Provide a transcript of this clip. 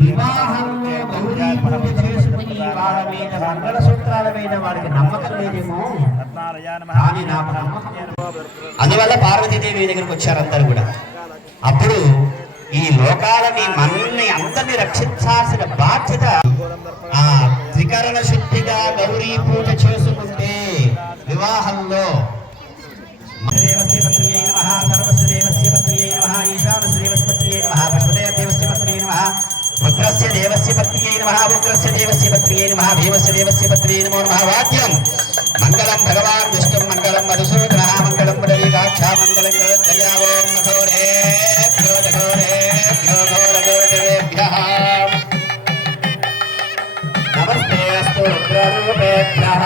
వివాహంలో గౌరీ పూజ చేసుకుని వాళ్ళ మీద మంగళసూత్రాల మీద వారికి నమ్మకం లేదేమో, కానీ నాకు నమ్మకం. అందువల్ల పార్వతీదేవి దగ్గరికి వచ్చారు అందరు కూడా. అప్పుడు ఈ లోకాలని మనల్ని అందరినీ రక్షించాల్సిన బాధ్యత ఆ త్రికరణ శుద్ధిగా గౌరీ పూజ చేసుకుంటే వివాహంలో ఉగ్రస్య దేవస్య పత్రియై నమః ఉగ్రస్య దేవస్య పత్రియై నమః భీమస్య దేవస్య పత్రియై నమో నమః. వాద్యం మంగళం భగవాన్ విష్ణుం మంగళం మధుసూదనః మంగళం పుండరీకాక్ష మంగళం గరుడధ్వజా. ఓం ఘోరేభ్యో ఘోరేభ్యో ఘోరఘోరదేవేభ్యః నమస్తే అస్తు రుద్రరూపేభ్యః.